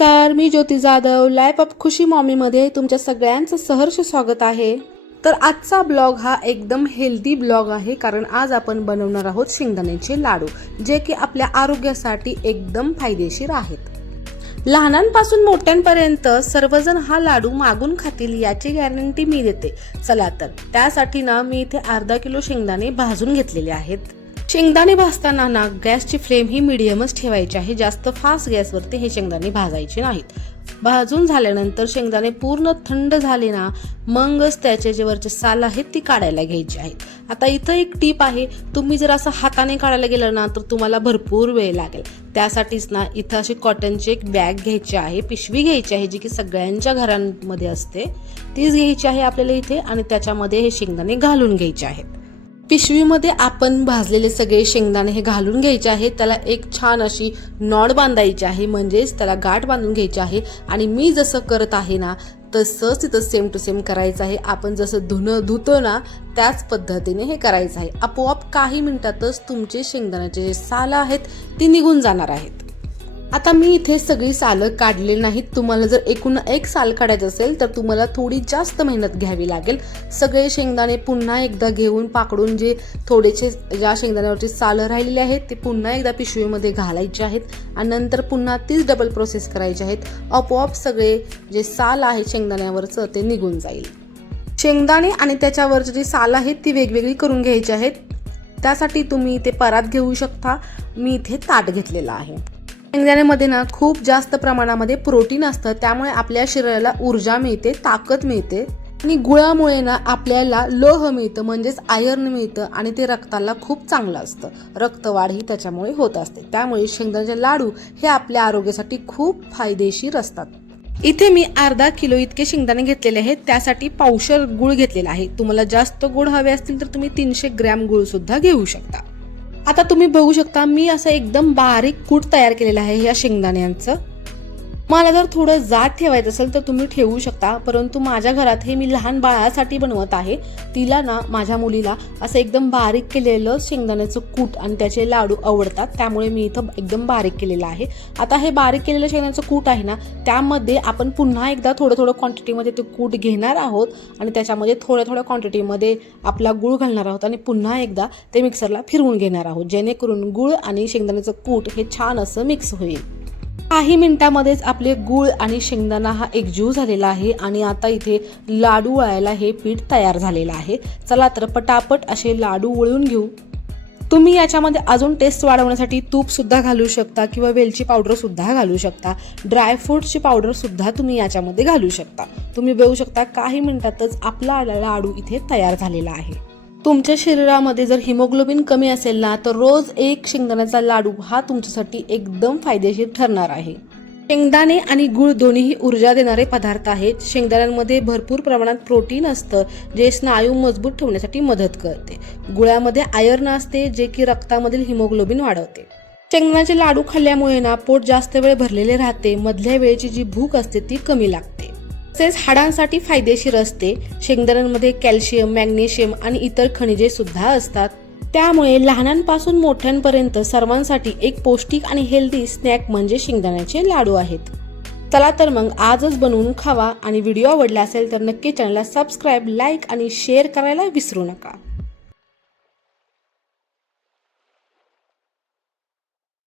नमस्कार, मी ज्योती Jadhav. Life of खुशी मॉमीमध्ये तुमच्या सगळ्यांचं सहर्ष स्वागत आहे. तर आजचा ब्लॉग हा एकदम हेल्दी ब्लॉग आहे, कारण आज आपण बनवणार आहोत शेंगदाण्याचे लाडू, जे की आपल्या आरोग्यासाठी एकदम फायदेशीर आहेत. लहानांपासून मोठ्यांपर्यंत सर्वजण हा लाडू मागून खातील याची गॅरंटी मी देते. चला तर त्यासाठी ना मी इथे अर्धा किलो शेंगदाणे भाजून घेतलेले आहेत. शेंगदाणे भाजताना ना गॅसची फ्लेम ही मीडियमच ठेवायची आहे. जास्त फास्ट गॅसवरती हे शेंगदाणे भाजायचे नाहीत. भाजून झाल्यानंतर शेंगदाणे पूर्ण थंड झाले ना, मगच त्याचे जे वरचे साल आहेत ती काढायला घ्यायची आहेत. आता इथं एक टिप आहे, तुम्ही जर असं हाताने काढायला गेलं ना तर तुम्हाला भरपूर वेळ लागेल. त्यासाठीच ना इथं अशी कॉटनची एक बॅग घ्यायची आहे, पिशवी घ्यायची आहे, जी की सगळ्यांच्या घरांमध्ये असते. तीच घ्यायची आहे आपल्याला इथे, आणि त्याच्यामध्ये हे शेंगदाणे घालून घ्यायचे आहेत. पिशवीमध्ये आपण भाजलेले सगळे शेंगदाणे हे घालून घ्यायचे आहेत. त्याला एक छान अशी नॉड बांधायची आहे, म्हणजेच त्याला गाठ बांधून घ्यायची आहे. आणि मी जसं करत आहे ना तसंच तिथं सेम टू सेम करायचं आहे. आपण जसं धुतो ना त्याच पद्धतीने हे करायचं आहे. आपोआप काही मिनिटातच तुमचे शेंगदाण्याचे जे साल आहेत ती निघून जाणार आहेत. आता मी इथे सगळी सालं काढले नाहीत. तुम्हाला जर एकूण एक साल काढायचं असेल तर तुम्हाला थोडी जास्त मेहनत घ्यावी लागेल. सगळे शेंगदाणे पुन्हा एकदा घेऊन पाकडून जे थोडेसे ज्या शेंगदाण्यावरची सालं राहिलेली आहेत ते पुन्हा एकदा पिशवीमध्ये घालायचे आहेत, आणि नंतर पुन्हा तीच डबल प्रोसेस करायची आहेत. आपोआप सगळे जे साल आहे शेंगदाण्यावरचं ते निघून जाईल. शेंगदाणे आणि त्याच्यावरचे जे साल आहेत ती वेगवेगळी करून घ्यायची आहेत. त्यासाठी तुम्ही इथे परात घेऊ शकता. मी इथे ताट घेतलेला आहे. शेंगदाण्यामध्ये ना खूप जास्त प्रमाणामध्ये प्रोटीन असतं, त्यामुळे आपल्या शरीराला ऊर्जा मिळते, ताकद मिळते. आणि गुळामुळे ना आपल्याला लोह मिळतं, म्हणजेच आयर्न मिळतं, आणि ते रक्ताला खूप चांगलं असतं. रक्तवाढ ही त्याच्यामुळे होत असते. त्यामुळे शेंगदाण्याचे लाडू हे आपल्या आरोग्यासाठी खूप फायदेशीर असतात. इथे मी अर्धा किलो इतके शेंगदाणे घेतलेले आहेत. त्यासाठी पावशर गुळ घेतलेला आहे. तुम्हाला जास्त गुळ हवे असतील तर तुम्ही 300 ग्रॅम गुळ सुद्धा घेऊ शकता. आता तुम्ही बघू शकता मी असं एकदम बारीक कूट तयार केलेलं आहे या शेंगदाण्यांचं. मला जर थोडं जाड ठेवायचं असेल तर तुम्ही ठेवू शकता, परंतु माझ्या घरात हे मी लहान बाळासाठी बनवत आहे. तिला ना, माझ्या मुलीला असं एकदम बारीक केलेलं शेंगदाण्याचं कूट आणि त्याचे लाडू आवडतात, त्यामुळे मी इथं एकदम बारीक केलेलं आहे. आता हे बारीक केलेलं शेंगदाण्याचं कूट आहे ना, त्यामध्ये आपण पुन्हा एकदा थोडं क्वांटिटीमध्ये ते कूट घेणार आहोत, आणि त्याच्यामध्ये थोड्या क्वांटिटीमध्ये आपला गूळ घालणार आहोत, आणि पुन्हा एकदा ते मिक्सरला फिरवून घेणार आहोत, जेणेकरून गूळ आणि शेंगदाण्याचं कूट हे छान असं मिक्स होईल. काही मिनिटांमध्येच आपले गूळ आणि शेंगदाणा हा एकजीव झालेला आहे, आणि आता इथे लाडू वळायला हे पीठ तयार झालेलं आहे. चला तर पटापट असे लाडू वळून घेऊ. तुम्ही याच्यामध्ये अजून टेस्ट वाढवण्यासाठी तूप सुद्धा घालू शकता, किंवा वेलची पावडर सुद्धा घालू शकता. ड्रायफ्रूटची पावडर सुद्धा तुम्ही याच्यामध्ये घालू शकता. तुम्ही बघू शकता काही मिनिटातच आपला लाडू इथे तयार झालेला आहे. तुमच्या शरीरामध्ये जर हिमोग्लोबिन कमी असेल ना तर रोज एक शेंगदाण्याचा लाडू हा तुमच्यासाठी एकदम फायदेशीर ठरणार आहे. शेंगदाणे आणि गूळ दोन्हीही ऊर्जा देणारे पदार्थ आहेत. शेंगदाण्यांमध्ये भरपूर प्रमाणात प्रोटीन असतं, जे स्नायू मजबूत ठेवण्यासाठी मदत करते. गुळामध्ये आयर्न असते, जे की रक्तामधील हिमोग्लोबिन वाढवते. शेंगदाण्याचे लाडू खाल्ल्यामुळे ना पोट जास्त वेळ भरलेले राहते. मधल्या वेळेची जी भूक असते ती कमी लागते. तसेच हाडांसाठी फायदेशीर असते. शेंगदाण्यांमध्ये कॅल्शियम, मॅग्नेशियम आणि इतर खनिजे सुद्धा असतात. त्यामुळे लहानांपासून मोठ्यांपर्यंत सर्वांसाठी एक पौष्टिक आणि हेल्दी स्नॅक म्हणजे शेंगदाण्याचे लाडू आहेत. चला तर मग आजच बनवून खावा, आणि व्हिडिओ आवडला असेल तर नक्की चॅनलला सबस्क्राईब, लाईक आणि शेअर करायला विसरू नका.